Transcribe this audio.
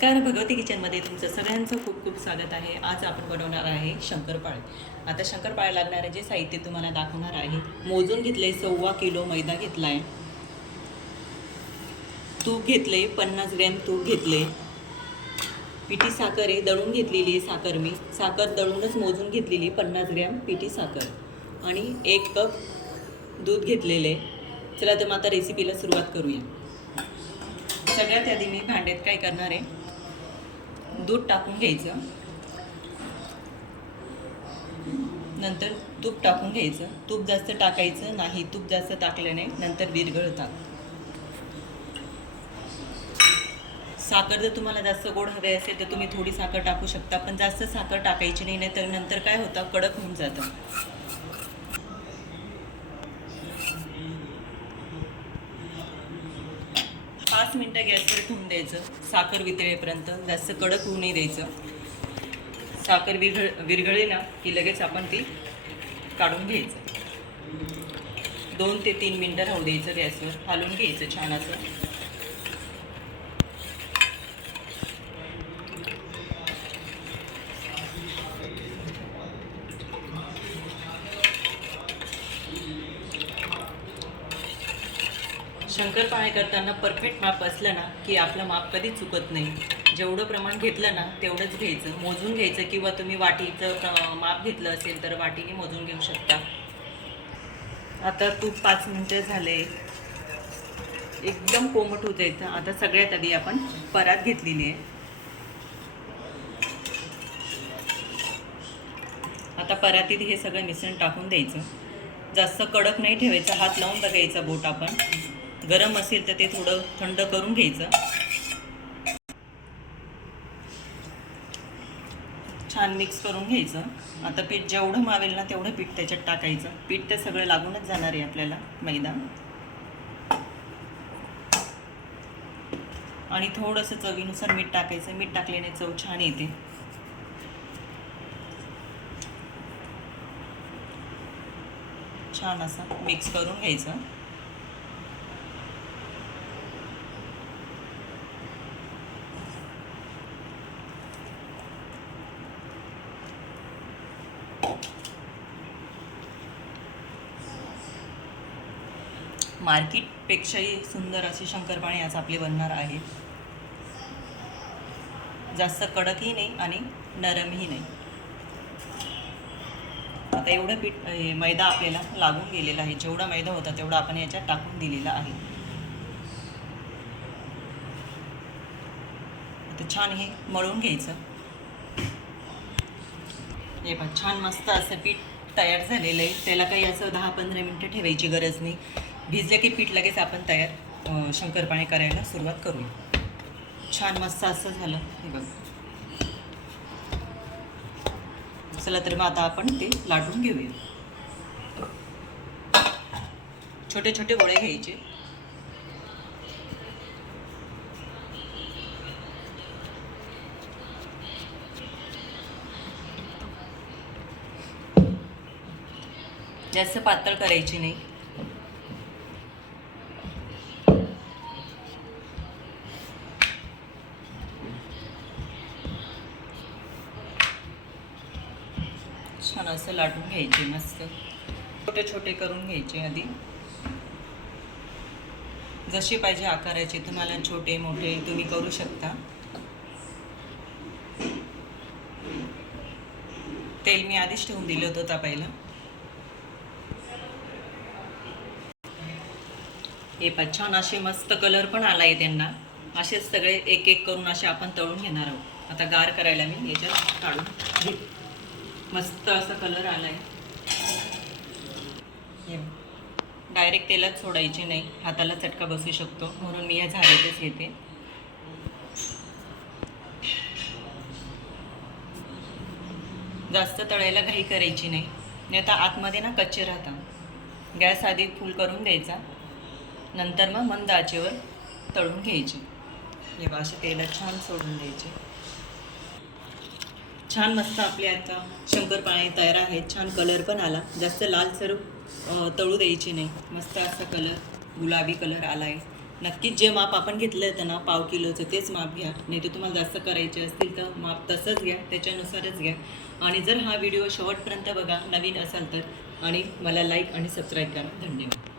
नमस्कार, भगवती किचनमध्ये तुमचं सगळ्यांचं खूप खूप स्वागत आहे. आज आपण बनवणार आहे शंकरपाळे. आता शंकरपाळे लागणारे जे साहित्य तुम्हाला दाखवणार आहे. मोजून घेतले 1.25 किलो मैदा घेतला आहे. तूप घेतले 50 ग्रॅम तूप घेतले. पिठी साखर आहे, दळून घेतलेली आहे साखर. मी साखर दळूनच मोजून घेतलेली 50 ग्रॅम पिठी साखर आणि 1 कप दूध घेतलेले. चला तर मग आता रेसिपीला सुरुवात करूया. सगळ्यात आधी मी भांड्यात काय करणार आहे, दूध टाकून घ्यायचं, नंतर तूप टाकून घ्यायचं. तूप जास्त टाकायचं नाही, तूप जास्त टाकल्याने नंतर विरघळतात. साखर जर तुम्हाला जास्त गोड हवे असेल तर तुम्ही थोडी साखर टाकू शकता, पण जास्त साखर टाकायची नाही, नाहीतर नंतर काय होतं, कडक होऊन जातं. पाच मिनटं गॅसवर ठेवून द्यायचं, साखर वितळेपर्यंत. जास्त कडक होऊ नाही द्यायचं. साखर विरघळली ना की लगेच आपण ती काढून घ्यायचं. 2 ते 3 मिनटं राहू द्यायचं गॅसवर, हलवून घ्यायचं छान असं. शंकरपाळे करताना परफेक्ट माप असलं ना की आपलं माप कधीच चुकत नाही. जेवढं प्रमाण घेतलं ना तेवढंच घ्यायचं, मोजून घ्यायचं, किंवा तुम्ही वाटीचं माप घेतलं असेल तर वाटीने मोजून घेऊ शकता. आता तूप 5 मिनटं झाले, एकदम कोमट होत जायचं. आता सगळ्यात आधी आपण परात घेतलेली आहे. आता परातीत हे सगळं मिश्रण टाकून द्यायचं. जास्त कडक नाही ठेवायचं, हात लावून बघायचा बोट आपण. गरम असेल तर ते थोडं थंड करून घ्यायचं. छान मिक्स करून घ्यायचं. आता पीठ जेवढं मावेल ना तेवढं पीठ त्याच्यात टाकायचं. पीठ तर सगळं लागूनच जाणार आहे आपल्याला, मैदा. आणि थोडंसं चवीनुसार मीठ टाकायचं. मीठ टाकल्याने चव छान येते. छान असं मिक्स करून घ्यायचं. मार्केटपेक्षाही सुंदर असे शंकरपाळे आज आपले बनणार आहेत. जास्त कडकही नाही आणि नरमही नाही. आता एवढं मैदा आपल्याला लागून गेलेला आहे. जेवढा मैदा होता तेवढा आपण याच्यात टाकून दिलेला आहे. आता छान हे मळून घ्यायचं. हे पण छान मस्त असं पीठ तयार झालेलं आहे. त्याला काही असं 10-15 मिनटं ठेवायची गरज नाही. भिजलं की पीठ लगेच आपण तयार शंकरपाळे करायला सुरुवात करूया. छान मस्त असं झालं हे बघ. चला तर मग आता आपण ते लाटून घेऊया. छोटे छोटे गोळे घ्यायचे. जास्त पातळ करायची नाही. छान असं लाटून घ्यायचे. मस्त छोटे छोटे करून घ्यायचे. आधी जसे पाहिजे आकाराचे तुम्हाला, छोटे मोठे तुम्ही करू शकता. तेल मी आधीच ठेवून दिलं होतं तापायला. हे पण छान असे मस्त कलर पण आलाय त्यांना. असेच सगळे एक एक करून असे आपण तळून घेणार आहोत. आता गार करायला मी याच्यात काढून घेते. मस्त असा कलर आलाय. डायरेक्ट तेलात सोडायची नाही, हाताला चटका बसू शकतो, म्हणून मी या झाऱ्यातच घेते. जास्त तळायला घाई करायची नाही, नाही तर आतमध्ये ना कच्चे राहतात. गॅस आधी फुल करून द्यायचा, नंतर मग मंद आचेवर तळून घ्यायचे. हे बघा असे तेलात छान सोडून द्यायचे. छान मस्त आपले आता शंकरपाळे तयार आहेत. छान कलर पण आला. जास्त लालसर तळू द्यायची नाही. मस्त असा कलर, गुलाबी कलर आला आहे. नक्कीच जे माप आपण घेतलं होतं ना 1/2 किलोचं तेच माप घ्या, नाही तर तुम्हाला जास्त करायचे असतील तर माप तसंच घ्या, त्याच्यानुसारच घ्या. आणि जर हा व्हिडिओ शेवटपर्यंत बघा, नवीन असाल तर, आणि मला लाईक आणि सबस्क्राईब करा. धन्यवाद.